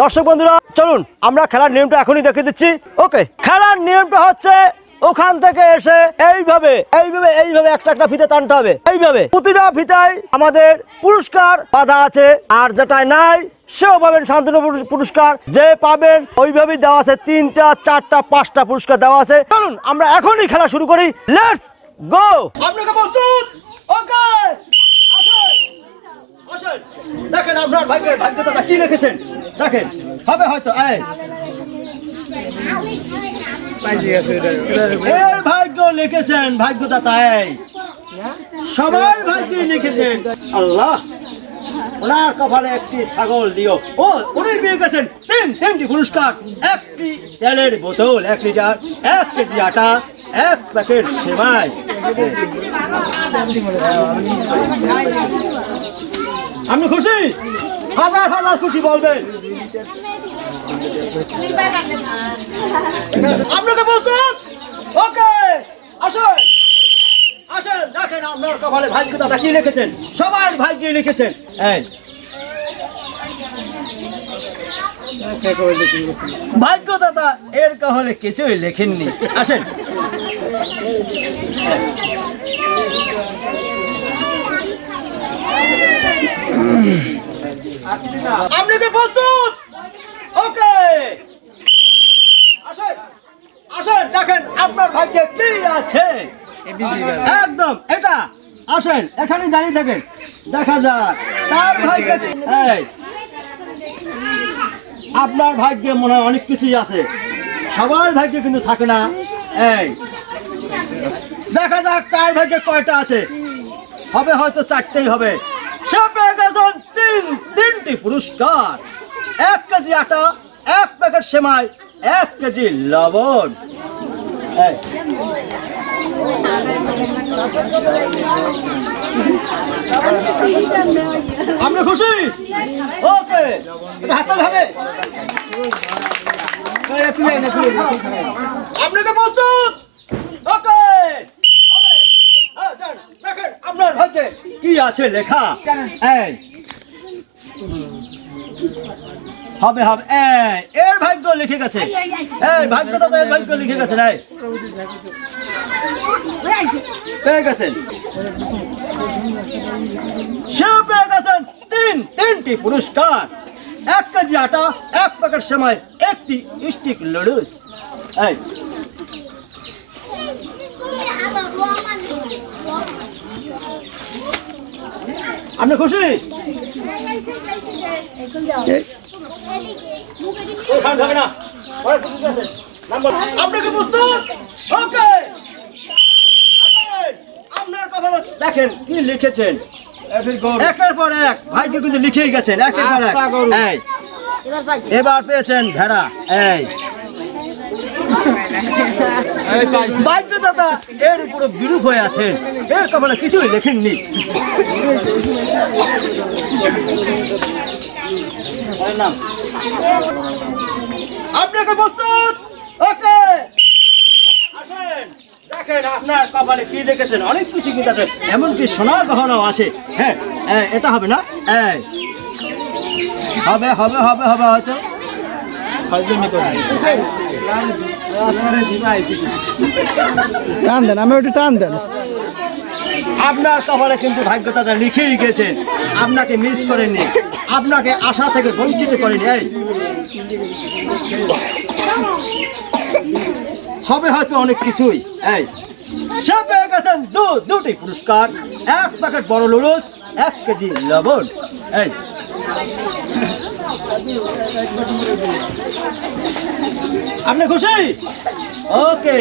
দর্শক বন্ধুরা চলুন আমরা খেলার নিয়মটা এখনই দেখে দিচ্ছি। ওকে, খেলার নিয়মটা হচ্ছে ওখান থেকে এসে এইভাবে এইভাবে এইভাবে একটা একটা ফিতে টানতে হবে। এইভাবে প্রতিটা ফিতায় আমাদের পুরস্কার বাঁধা আছে, আর যেটা নাই সেও পাবেন শান্তনু পুরস্কার। যে পাবেন ওইভাবেই দেওয়া আছে, 3টা 4টা 5টা পুরস্কার দেওয়া আছে। চলুন আমরা এখনই খেলা শুরু করি, লেটস গো। আপনাকে প্রস্তুত? ওকে, দেখেন আপনার ভাগ্যের ভাগ্যটা কি লিখেছেন, দেখেন হবে হয়তো এর ভাগ্য লিখেছেন, ভাগ্যদাতা সবার ভাগ্যই লিখেছেন। আল্লাহ, ওনার কপালে একটি ছাগল দিও। ও উনি পেয়ে গেছেন 3টি পুরস্কার, 1টি তেলের বোতল 1 লিটার, 1 কেজি আটা, 1 প্যাকেট সেমাই। আপনি খুশি? হাজার হাজার খুশি বলবেন। আপনাকে প্রস্তুত? ওকে, আসেন আসেন, দেখেন আপনার কপালে ভাগ্যদাতা কি লিখেছেন, সবার ভাগ্য লিখেছেন। ভাগ্যদাতা এর কপালে কিছুই লেখেননি। আসেন, আপনি কি প্রস্তুত? ওকে, আসেন আসেন, দেখেন আপনার ভাগ্যে কি আছে। একদম এটা, আসেন এখানে দাঁড়িয়ে থাকেন, দেখা যাক তার ভাগ্যে। আপনার ভাগ্যে মনে হয় অনেক কিছুই আছে, সবার ভাগ্যে কিন্তু থাকে না। দেখা যাক তার ভাগ্যে কয়টা আছে, হবে হয়তো 4টেই হবে। সে পেয়ে গেছেন 3টি পুরস্কার, 1 কেজি আটা, 1 প্যাকেট সেমাই, 1 কেজি লবণ। আপনি খুশি? ওকে, হাততালি হবে। আপনাকে প্রস্তুত? ওকে, দেখেন আপনার ভাগ্যে কি আছে লেখা। হবে হবে, এর ভাগ্য লিখে গেছে, ভাগ্যদাতা এর ভাগ্য লিখে গেছেন। পেয়ে গেছেন, সে পেয়ে গেছেন 3টি পুরস্কার, 1 কেজি আটা, 1 প্যাকেট সেমাই, 1টি স্টিক লুডুস। আপনি খুশি? আপনাকে প্রস্তুত? ওকে, আপনার কথা দেখেন কি লিখেছেন, একের পর এক ভাইকে কিন্তু লিখেই গেছেন, একের পর এক। এবার পেয়েছেন ভেড়া। ভাগ্যদাতা এর উপরে বিরূপ হয়ে আছেন, এর কপালে কিছুই লেখেননি। আপনাকে প্রস্তুত? ওকে, আসেন দেখেন আপনার কপালে কি লিখেছেন, অনেক কিছু কিন্তু আছে, এমনকি সোনার গহনাও আছে। হ্যাঁ, এটা হবে না? হবে হবে হবে হবে হয়তো। টান দেন, আমি ওটা টান দেন। আপনার কপালে কিন্তু ভাগ্যদাতা লিখেই গেছেন, আপনাকে মিস করেননি, আপনাকে আশা থেকে বঞ্চিত করেনি। হবে হয়তো অনেক কিছুই। সব পেয়ে গেছেন 2টি পুরস্কার, 1 প্যাকেট বড় লুডুস, 1 কেজি লবণ। আপনি খুশি? ওকে,